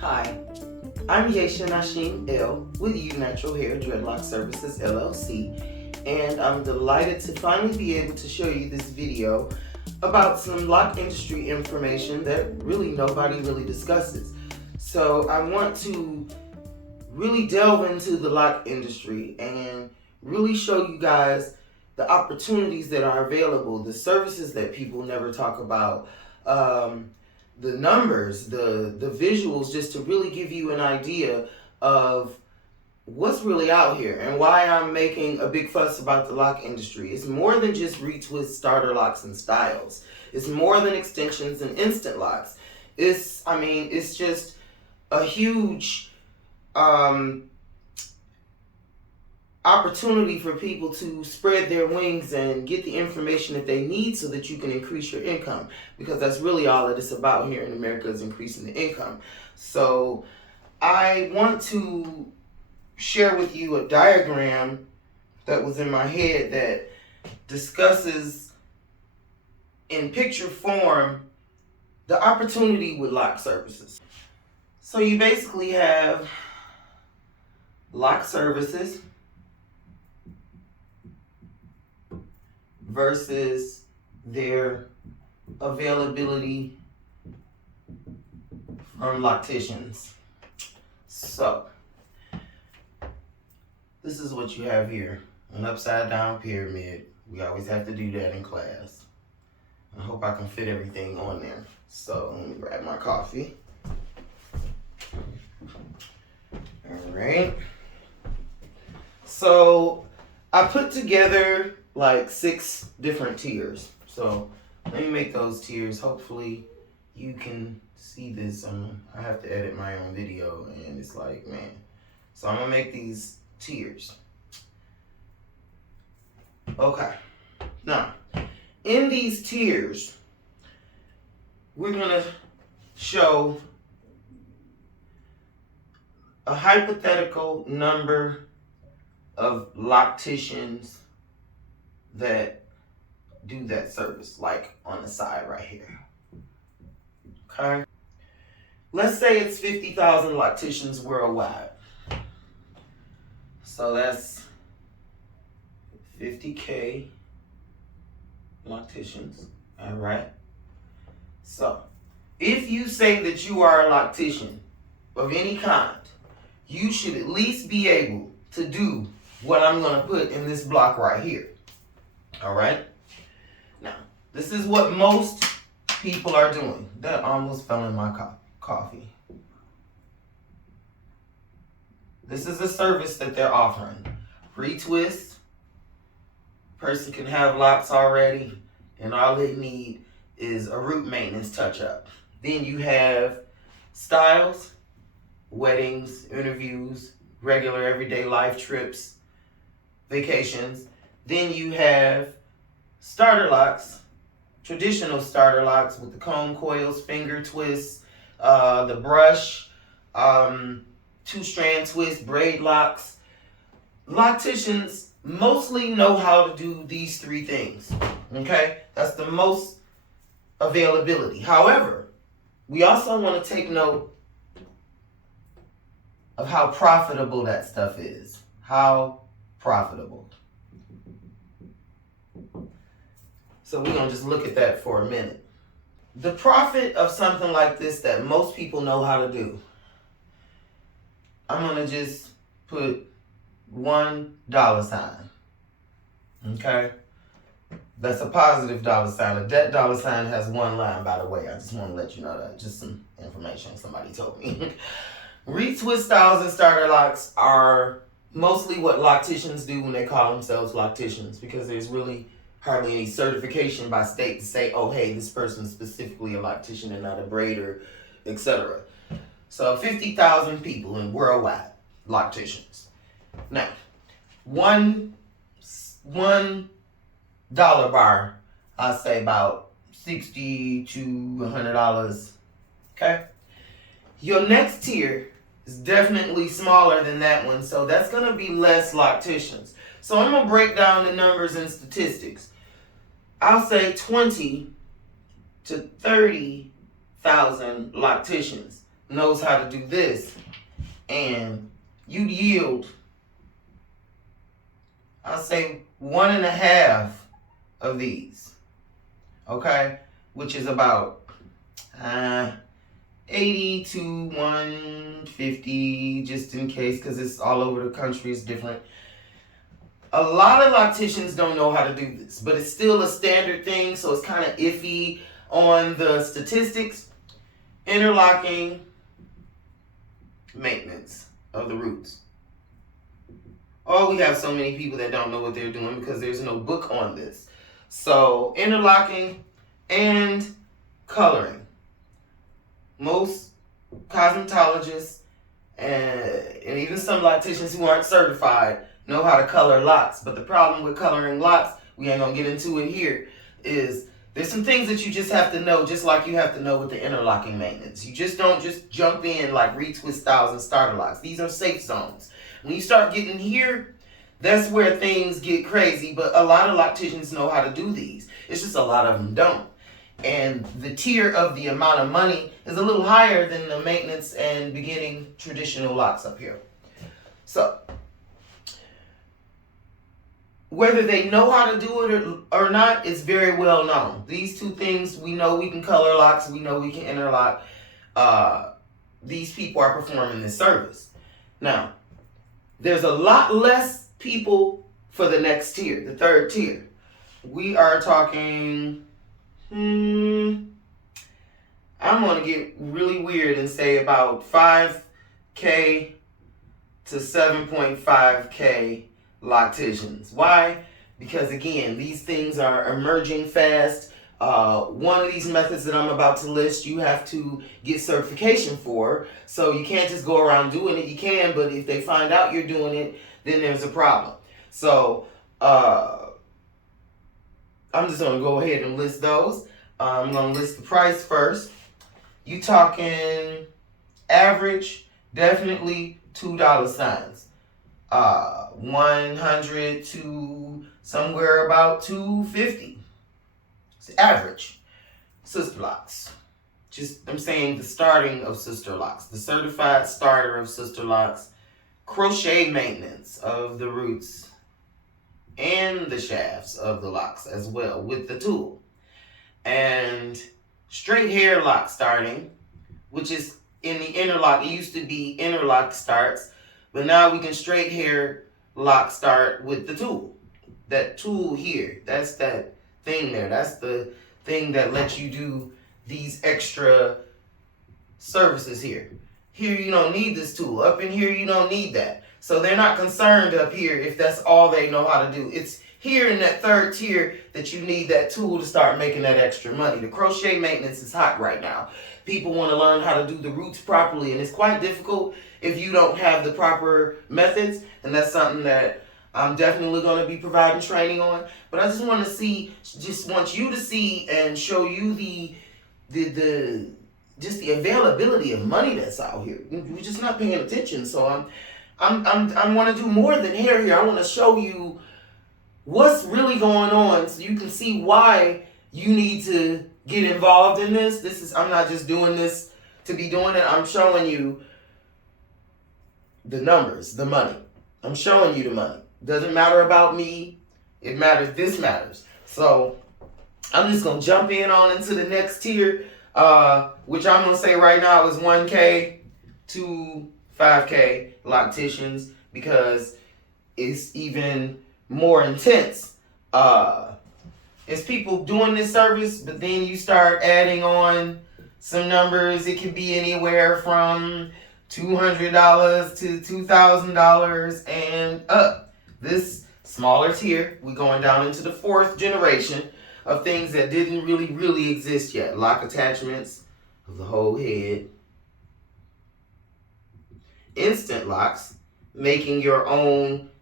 Hi, I'm Yesha Nashim L with U Natural Hair Dreadlock Services LLC, and I'm delighted to finally be able to show you this video about some lock industry information that really nobody really discusses. So I want to really delve into the lock industry and really show you guys the opportunities that are available, the services that people never talk about, the numbers, the visuals, just to really give you an idea of what's really out here and why I'm making a big fuss about the lock industry. It's more than just retwist starter locks and styles. It's more than extensions and instant locks. It's just a huge opportunity for people to spread their wings and get the information that they need so that you can increase your income, because that's really all that it's about here in America, is increasing the income. So I want to share with you a diagram that was in my head that discusses in picture form the opportunity with lock services. So you basically have lock services versus their availability from Locticians. So this is what you have here, an upside down pyramid. We always have to do that in class. I hope I can fit everything on there. So let me grab my coffee. All right. So I put together like 6 different tiers. So let me make those tiers. Hopefully you can see this. I have to edit my own video and it's like, man. So I'm gonna make these tiers. Okay. Now, in these tiers, we're gonna show a hypothetical number of Locticians that do that service, like on the side right here. Okay? Let's say it's 50,000 Locticians worldwide. So that's 50K Locticians. All right? So, if you say that you are a Loctician of any kind, you should at least be able to do what I'm going to put in this block right here. All right? Now, this is what most people are doing. That almost fell in my coffee. This is a service that they're offering. Retwist. Person can have locks already, and all they need is a root maintenance touch-up. Then you have styles, weddings, interviews, regular everyday life trips, vacations. Then you have starter locks, traditional starter locks with the comb coils, finger twists, the brush, 2-strand twist, braid locks. Locticians mostly know how to do these 3 things. Okay? That's the most availability. However, we also want to take note of how profitable that stuff is. How profitable. So we're going to just look at that for a minute. The profit of something like this that most people know how to do, I'm going to just put $1. Okay? That's a positive $. That $sign has 1 line, by the way. I just want to let you know that. Just some information somebody told me. Retwist styles and starter locks are mostly what Locticians do when they call themselves Locticians, because there's really hardly any certification by state to say, oh, hey, this person is specifically a Loctician and not a braider, etc. So 50,000 people in worldwide, Locticians. Now, one dollar bar, I say about $60 to $100. Okay? Your next tier is definitely smaller than that one, so that's going to be less Locticians. So I'm going to break down the numbers and statistics. I'll say 20 to 30,000 Locticians. knows how to do this, and you yield, I'll say 1.5 of these, okay, which is about 80 to 150, just in case, because it's all over the country, it's different. A lot of locticians don't know how to do this, but it's still a standard thing, so it's kind of iffy on the statistics. Interlocking maintenance of the roots. Oh, we have so many people that don't know what they're doing because there's no book on this. So interlocking and coloring. Most cosmetologists and even some locticians who aren't certified know how to color locks. But the problem with coloring locks, we ain't gonna get into it here, is there's some things that you just have to know, just like you have to know with the interlocking maintenance. You just don't just jump in like retwist styles and starter locks. These are safe zones. When you start getting here, that's where things get crazy. But a lot of locticians know how to do these. It's just a lot of them don't. And the tier of the amount of money is a little higher than the maintenance and beginning traditional locks up here. So whether they know how to do it or not, it's very well known. These two things, we know we can color locks, we know we can interlock. These people are performing this service. Now, there's a lot less people for the next tier, the third tier. We are talking, I'm going to get really weird and say about 5K to 7.5K locticians. Why? Because again, these things are emerging fast. One of these methods that I'm about to list, you have to get certification for. So you can't just go around doing it. You can, but if they find out you're doing it, then there's a problem. So I'm just going to go ahead and list those. I'm going to list the price first. You talking average, definitely $2 signs. 100 to somewhere about 250. It's average. Sister locks. I'm saying the starting of sister locks. The certified starter of sister locks. Crochet maintenance of the roots and the shafts of the locks as well with the tool. And straight hair lock starting, which is in the interlock. It used to be interlock starts, but now we can straight hair lock start with the tool. That tool here, that's that thing there. That's the thing that lets you do these extra services here. Here you don't need this tool. Up in here you don't need that. So they're not concerned up here if that's all they know how to do. It's here in that third tier that you need that tool to start making that extra money. The crochet maintenance is hot right now. People want to learn how to do the roots properly, and it's quite difficult if you don't have the proper methods, and that's something that I'm definitely going to be providing training on. But I just want to see, just want you to see and show you the availability of money that's out here. We're just not paying attention. So I want to do more than hair here. I want to show you what's really going on so you can see why you need to get involved in this. I'm not just doing this to be doing it. I'm showing you the numbers, the money. I'm showing you the money. Doesn't matter about me. It matters. This matters. So I'm just going to jump into the next tier, which I'm going to say right now is 1K to 5K locticians, because it's even more intense. It's people doing this service, but then you start adding on some numbers. It could be anywhere from $200 to $2,000 and up. This smaller tier, we're going down into the 4th generation of things that didn't really exist yet. Lock attachments of the whole head. Instant locks, making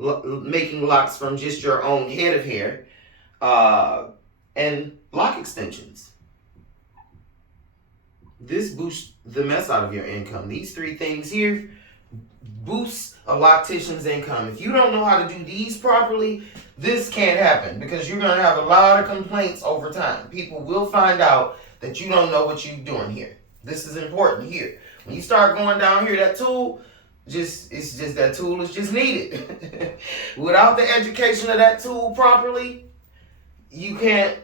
locks from just your own head of hair. And lock extensions. This boosts the mess out of your income. These 3 things here boosts a loctician's income. If you don't know how to do these properly, this can't happen, because you're going to have a lot of complaints over time. People will find out that you don't know what you're doing here. This is important here. When you start going down here, that tool, that tool is just needed. Without the education of that tool properly, you can't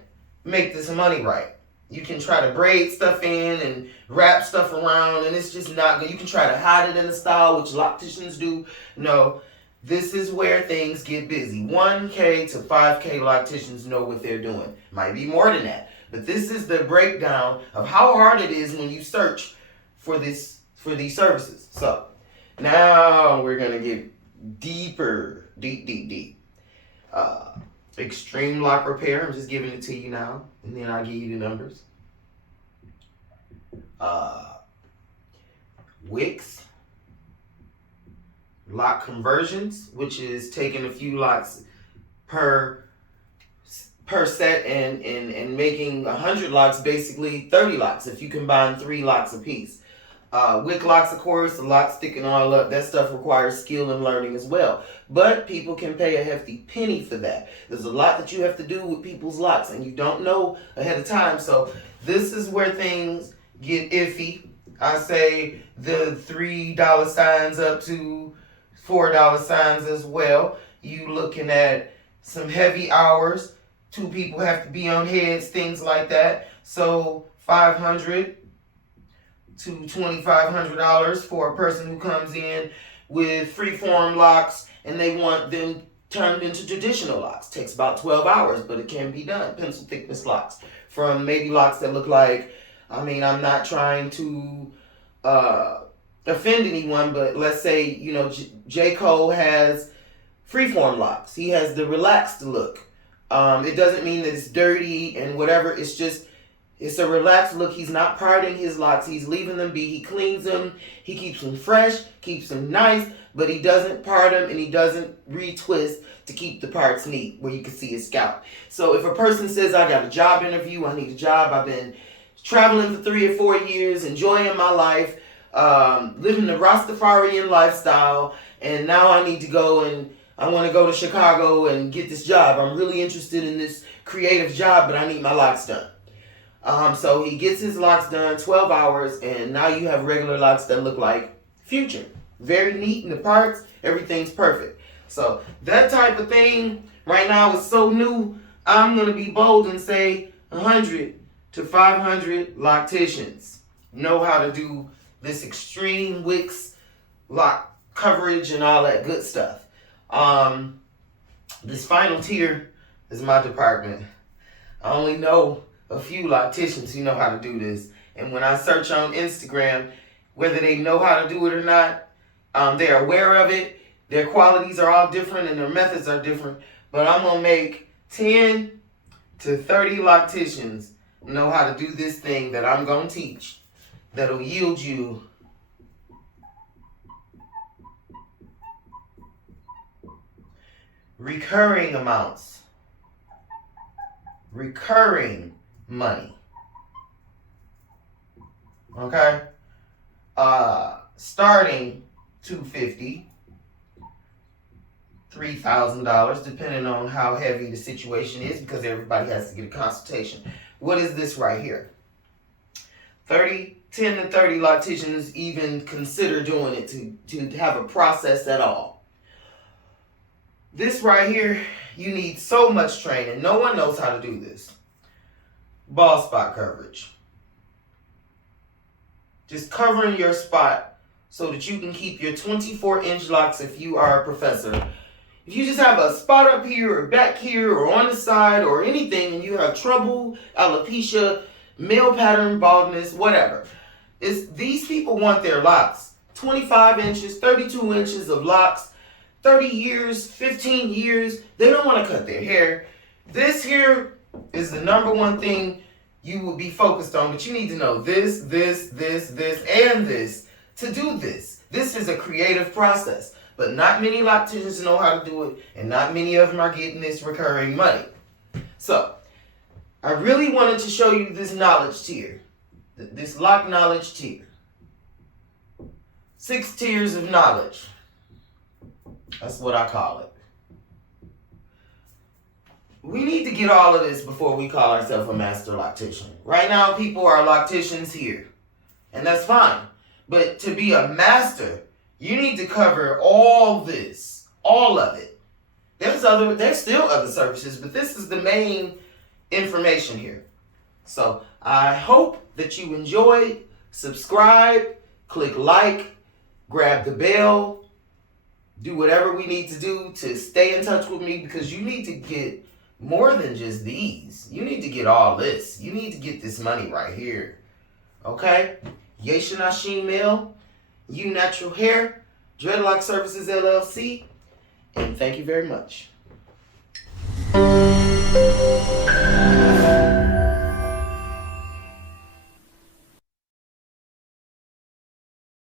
make this money right. You can try to braid stuff in and wrap stuff around, and it's just not good. You can try to hide it in a style, which Locticians do. No, this is where things get busy. 1K to 5K Locticians know what they're doing. Might be more than that. But this is the breakdown of how hard it is when you search for these services. So now we're gonna get deeper, deep. Extreme lock repair. I'm just giving it to you now, and then I'll give you the numbers. Wicks. Lock conversions, which is taking a few locks per set and making 100 locks, basically 30 locks if you combine 3 locks a piece. Wick locks, of course, the locks sticking all up, that stuff requires skill and learning as well. But people can pay a hefty penny for that. There's a lot that you have to do with people's locks, and you don't know ahead of time. So this is where things get iffy. I say the $3 signs up to $4 signs as well. You looking at some heavy hours. 2 people have to be on heads, things like that. So $500 to $2,500 for a person who comes in with freeform locks and they want them turned into traditional locks. Takes about 12 hours, but it can be done. Pencil thickness locks. From maybe locks that look like, I'm not trying to offend anyone, but let's say, J. Cole has freeform locks. He has the relaxed look. It doesn't mean that it's dirty and whatever. It's a relaxed look. He's not parting his locks. He's leaving them be. He cleans them. He keeps them fresh, keeps them nice, but he doesn't part them and he doesn't retwist to keep the parts neat where you can see his scalp. So if a person says, I got a job interview, I need a job, I've been traveling for 3 or 4 years, enjoying my life, living the Rastafarian lifestyle, and now I need to go and I want to go to Chicago and get this job. I'm really interested in this creative job, but I need my locks done. So he gets his locks done, 12 hours, and now you have regular locks that look like Future. Very neat in the parts, everything's perfect. So that type of thing right now is so new, I'm going to be bold and say 100 to 500 Locticians know how to do this extreme wicks, lock coverage, and all that good stuff. This final tier is my department. I only know a few Locticians who know how to do this. And when I search on Instagram, whether they know how to do it or not, they're aware of it. Their qualities are all different and their methods are different. But I'm going to make 10 to 30 Locticians know how to do this thing that I'm going to teach that'll yield you recurring amounts, recurring money. Okay? Starting $250, $3,000, depending on how heavy the situation is, because everybody has to get a consultation. What is this right here? 10 to 30 Locticians even consider doing it to have a process at all. This right here, you need so much training. No one knows how to do this. Ball spot coverage. Just covering your spot so that you can keep your 24-inch locks if you are a professor. If you just have a spot up here or back here or on the side or anything and you have trouble, alopecia, male pattern baldness, whatever. These people want their locks. 25 inches, 32 inches of locks, 30 years, 15 years. They don't want to cut their hair. This here is the number one thing you will be focused on, but you need to know this, and this to do this. This is a creative process, but not many Locticians know how to do it, and not many of them are getting this recurring money. So, I really wanted to show you this knowledge tier, this lock knowledge tier. 6 tiers of knowledge. That's what I call it. We need to get all of this before we call ourselves a master Loctician. Right now, people are Locticians here. And that's fine. But to be a master, you need to cover all this, all of it. There's still other services, but this is the main information here. So I hope that you enjoyed. Subscribe, click like, grab the bell, do whatever we need to do to stay in touch with me, because you need to get more than just these. You need to get all this. You need to get this money right here. Okay? Yeisha Nashim Mill, You Natural Hair, Dreadlock Services LLC, and thank you very much.